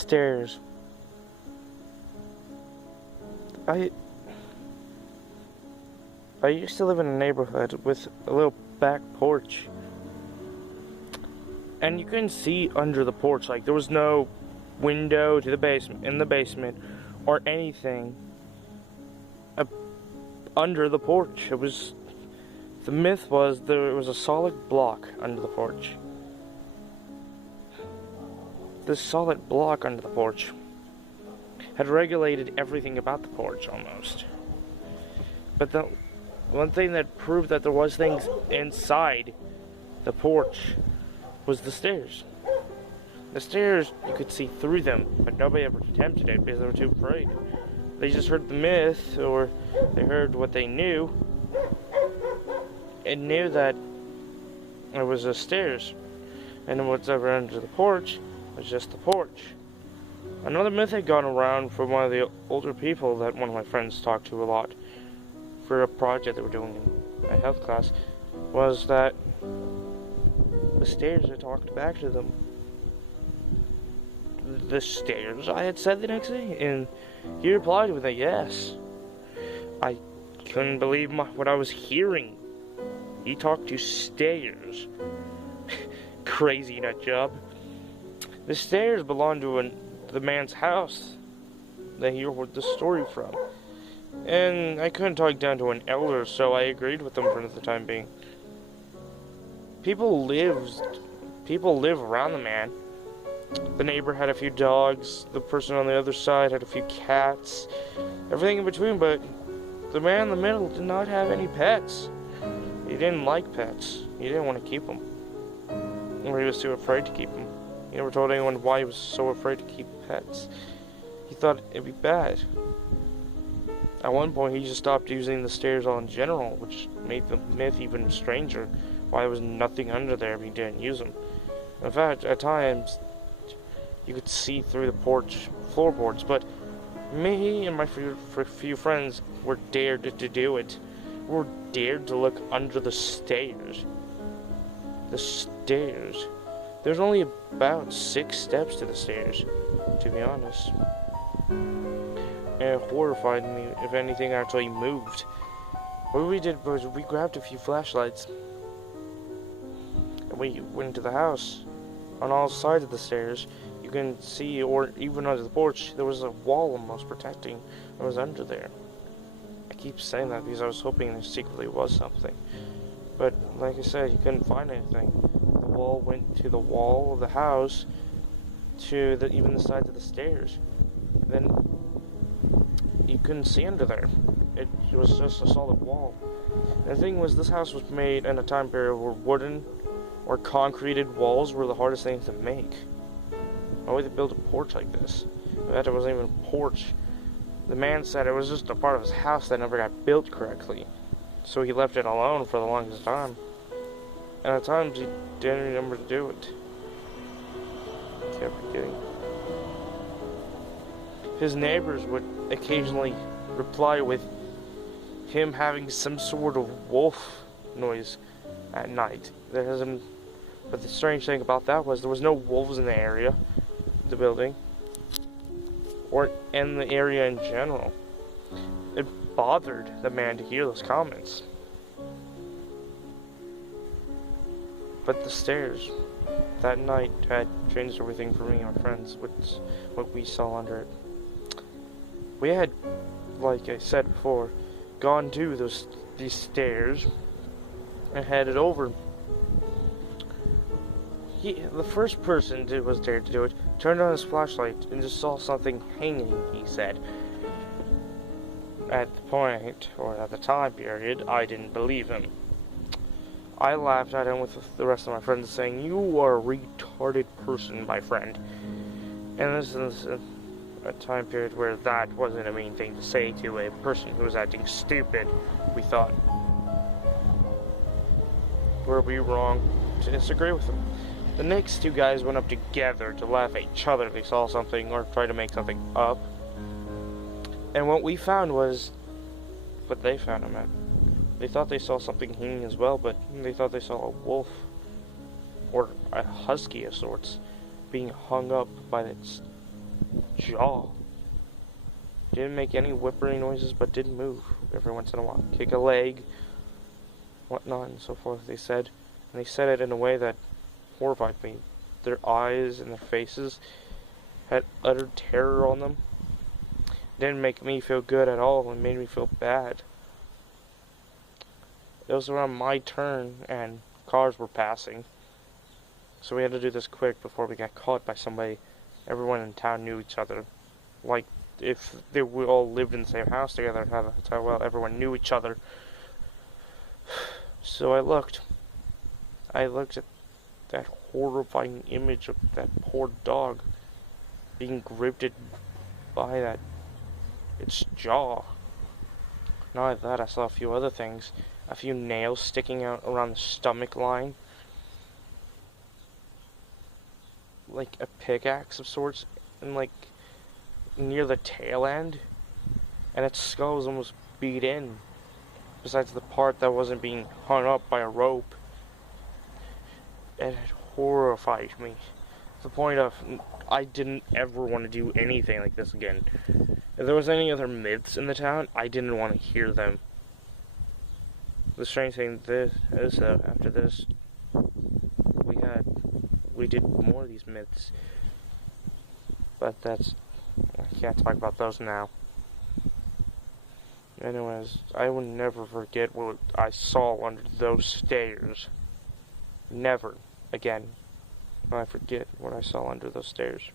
stairs. I used to live in a neighborhood with a little back porch. And you couldn't see under the porch. Like, there was no window to the basement, in the basement, or anything under the porch. The myth was there was a solid block under the porch. This solid block under the porch had regulated everything about the porch, almost. But the one thing that proved that there was things inside the porch was the stairs. The stairs, you could see through them, but nobody ever attempted it because they were too afraid. They just heard the myth, or they heard what they knew, and knew that it was the stairs, and what's ever under the porch was just the porch. Another myth had gone around from one of the older people that one of my friends talked to a lot for a project they were doing in a health class, was that the stairs had talked back to them. The stairs, I had said the next day, and he replied with a yes. I couldn't believe what I was hearing. He talked to stairs. Crazy nut job. The stairs belonged to the man's house that he heard the story from. And I couldn't talk down to an elder, so I agreed with them for the time being. People live around the man. The neighbor had a few dogs, the person on the other side had a few cats, everything in between, but the man in the middle did not have any pets. He didn't like pets. He didn't want to keep them. Or he was too afraid to keep them. He never told anyone why he was so afraid to keep pets. He thought it'd be bad. At one point, he just stopped using the stairs all in general, which made the myth even stranger. Why there was nothing under there if he didn't use them. In fact, at times, you could see through the porch floorboards, but me and my few friends were dared to do it. We were dared to look under the stairs. The stairs. There's only about 6 steps to the stairs, to be honest. And it horrified me if anything actually moved. What we did was we grabbed a few flashlights and we went into the house. On all sides of the stairs, you can see, or even under the porch, there was a wall almost protecting what was under there. I keep saying that because I was hoping there secretly was something. But like I said, you couldn't find anything. The wall went to the wall of the house, to even the sides of the stairs. Then you couldn't see under there. It was just a solid wall. And the thing was, this house was made in a time period where wooden or concreted walls were the hardest things to make. Why would they build a porch like this? In fact, it wasn't even a porch. The man said it was just a part of his house that never got built correctly. So he left it alone for the longest time. And at times he didn't remember to do it. He kept forgetting. His neighbors would occasionally reply with him having some sort of wolf noise at night. But the strange thing about that was there was no wolves in the area, the building, or in the area in general. It bothered the man to hear those comments. But the stairs that night had changed everything for me and my friends, what we saw under it. We had, like I said before, gone to these stairs and headed over. The first person who was dared to do it turned on his flashlight and just saw something hanging, he said. At the point, or at the time period, I didn't believe him. I laughed at him with the rest of my friends, saying, "You are a retarded person, my friend." And this is a time period where that wasn't a mean thing to say to a person who was acting stupid, we thought. Were we wrong to disagree with him? The next 2 guys went up together to laugh at each other if they saw something or try to make something up. And what we found was what they found him at. They thought they saw something hanging as well, but they thought they saw a wolf or a husky of sorts being hung up by its jaw. Didn't make any whimpering noises, but did move every once in a while. Kick a leg, whatnot, and so forth, they said. And they said it in a way that horrified me. Their eyes and their faces had utter terror on them. It didn't make me feel good at all. It made me feel bad. It was around my turn, and cars were passing. So we had to do this quick before we got caught by somebody. Everyone in town knew each other. Like, if they all lived in the same house together, that's how well everyone knew each other. So I looked at that horrifying image of that poor dog being gripped by its jaw. Not only that, I saw a few other things. A few nails sticking out around the stomach line. Like a pickaxe of sorts. And like near the tail end. And its skull was almost beat in. Besides the part that wasn't being hung up by a rope. It had horrified me. To the point of I didn't ever want to do anything like this again. If there was any other myths in the town, I didn't want to hear them. The strange thing is that after this, we did more of these myths. But I can't talk about those now. Anyways, I will never forget what I saw under those stairs. Never again will I forget what I saw under those stairs.